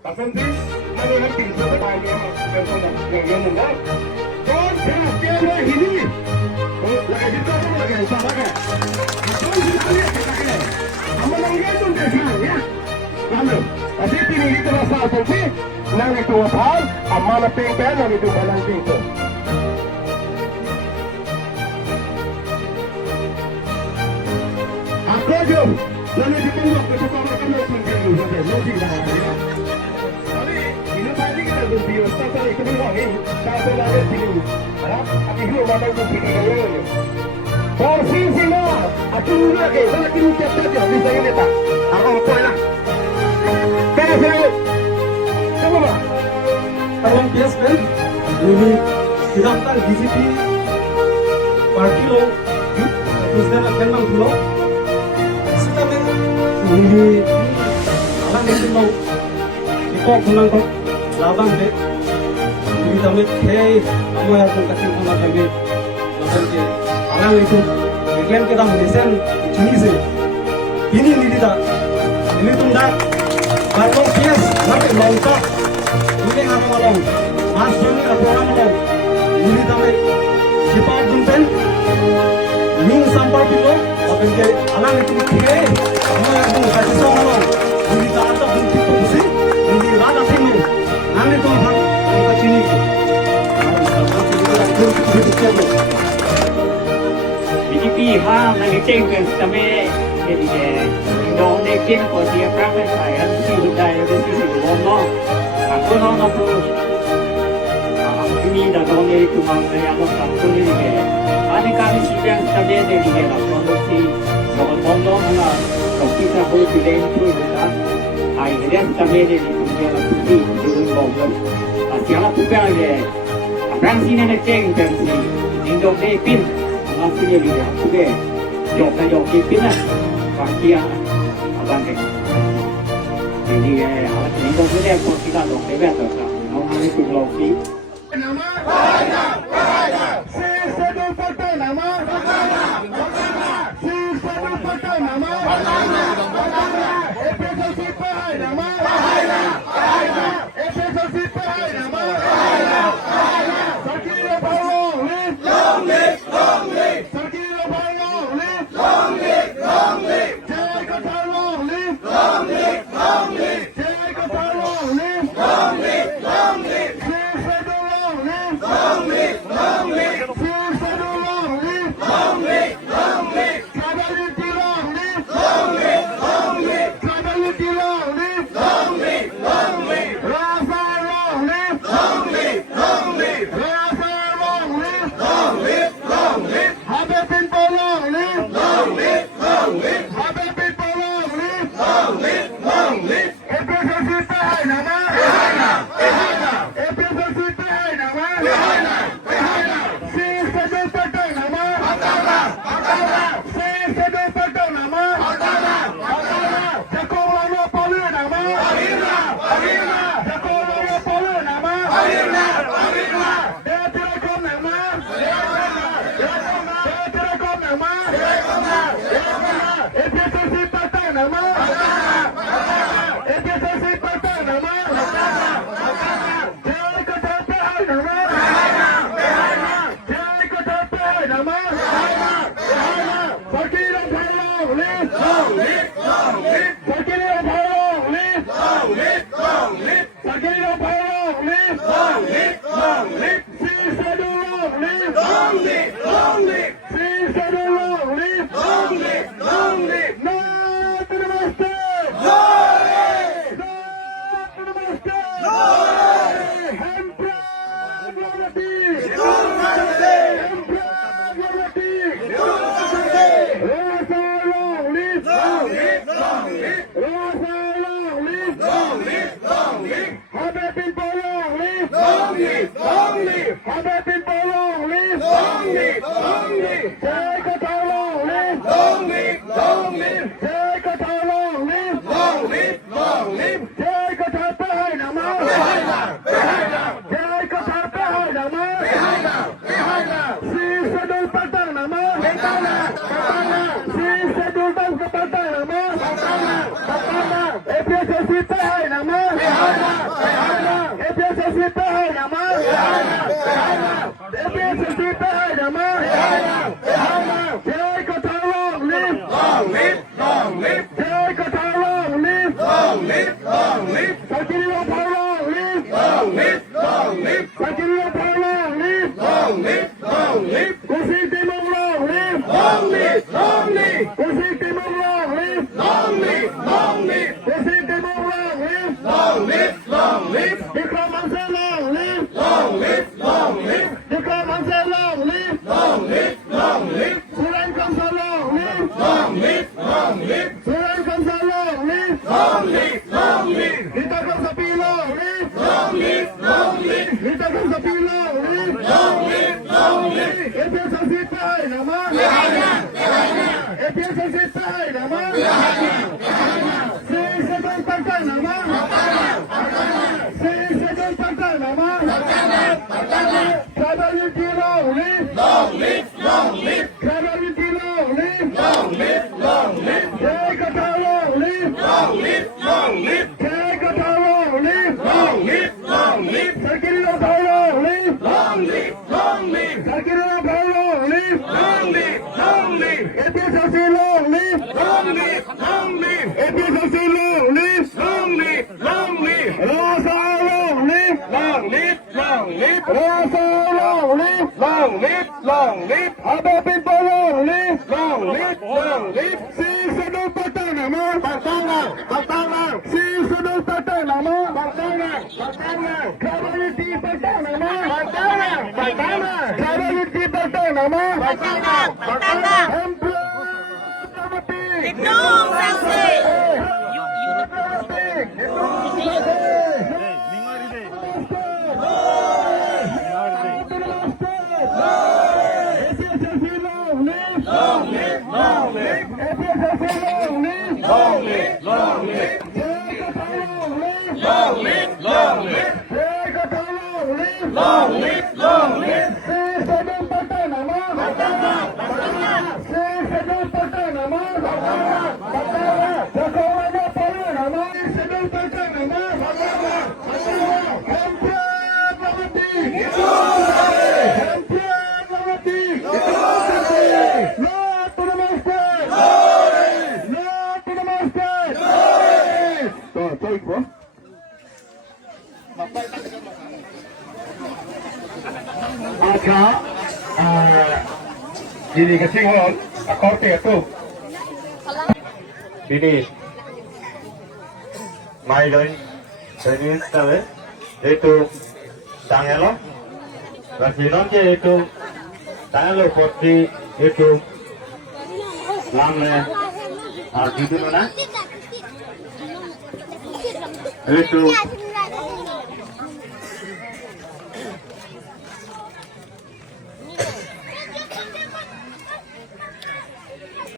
Pasenti, melihat pintu bertanya personal yang mudah. Kon kerja ini. Lagi kita apa lagi? Sama kan? Kon sudah lihat kita ini. Kamu lagi tu desa ya. Lalu, tapi ini kita rasa apa sih? Nang itu apa? Amal pengpen nang itu balang pintu. Aku jom. Lalu kita buat kesempatan kamu sendiri. Logik dah ya. Biasa saya itu lagi, saya lagi sini. Abi itu mana itu sini kalau. Posisi mana? Aku lagi, saya kini cepat je, bisa ini tak? Aku kau lah. Kau saya. Kamu apa? Kalau biasa kan, ini sedangkan BJP parti lo, Kristen akan mengulur. Sekarang ini orang itu mau ikut menangkap. Labang deh, ini kami kayak kamu yang pun kasih nama kami, macam ke orang itu, iklan kita mendesain jenis ini tidak, ini tuh dah, kalau bias nanti longkang, ini apa malam, masuk ini apa malam, ini kami sifat jumpen, ming sampar pilo, apa ke orang itu kayak kamu yang pun kasih nama, ini tak ada bentuk bersih, ini rada sini. Nanti tuh hak kita sini. BJP ha nang iceng kami jadi dong nekin ko dia pramen saya si hidayah di sini lono aku nono tu ini dah dong ni tu mang saya aku tak tu ni ke ani kami siapa sahaja ni ke lah lono si kalau lono mana kalau kita boleh pilih tu kita ai dia sahaja ni dia lah tu turun bawah siapa tu dia Abang sini nak ceng dan si Indok ni pin, masih dia dia tu ke, jok kan jok pin lah, pakai abang ke. Jadi alat Indok tu dia pun kita dok dia tu kan, nama ni tu dok ni. Nama? Bahaya. Si sedang pakai nama? Si sedang pakai nama? FSLC pakai nama? FSLC pakai nama? Sakira Bawang Live! Long live! Long live! Sakira Bawang Live! Long live! Long live! Jai Qatar Long live! Long live! Long live! Jai Qatar Long live! Long live! Long live! Sir Sadul Long live! Long live! Long live! Sir Sadul Long live! Long live! Long live! Kabaluti Long live! Long live! Long live! Kabaluti Long live! Long live! Long live! Rafa Long live! Long live! Long live! Rafa Long live! Long live! Long live! Habib bin Long live! Long live! Long live! Habib bin Long live! Long live! Long live! FSLC pakai nama? FSLC pakai nama? Si sedang pakai nama? Si sedang pakai nama? Jakob Lama Palu nama? Jakob Lama Palu nama? Dia Telekom nama? Dia Telekom nama? FSLC pakai nama? FSLC pakai nama? Jai Qatar pakai nama? Jai Qatar pakai nama? Sakira Bawang Live! Long live! Long live! Sakira Bawang Live! Long live! Long live! Sakira Bawang Live! Long live! Long live! Si Sadul Long live! Long live! Long live! Si Sadul Long live! Long live! Long live! Namaste! Namaste! Hempra Glorati! Hempra Glorati! Rasa Long live! Long live! Long live! Rasa Long live! Long live! Long live! Habib bin Long live! Long live! Long live! Habib bin Long live! Long live! Long live! Jai Qatar Long live! Long live! Long live! Jai Qatar Long live! Long live! Long live! Jai Qatar pakai nama? Jai Qatar pakai nama? Si Sadul pakai nama? Si Sadul pakai nama? FSLC pakai nama? पे है नमः APSSC पे है नमः जय कथार long live जय कथार long live Sakiri Rophai long live Sakiri Rophai long live Kusi Timon long live Kusi Timon long live Kusi Timon long live Vikram Manse long live Vikram Manse long live Suren Kamsa long live Suren Kamsa long live Rita Kamsa Pi long live Rita Kamsa Pi long live APSSC पे है नमः APSSC पे है नमः श्री सदन तक नमः श्री सदन तक नमः tribal unity long live tribal unity long live जय कथार long live जय कथार long live Sakiri Rophai long live Sakiri Rophai long live APSSC long live APSSC long live Rasa long live Rasa long live Abe Pinto long live Sri Sadhu Pata Namah Sri Sadhu Pata Namah Travelity Pata Namah Travelity Pata Namah Gedung Saksi. Jadi kasih hon, akor tu. Ini, mai join, ini tahu, itu tangelo, rasinon je itu tangelo poti itu lamle, gitu mana? Itu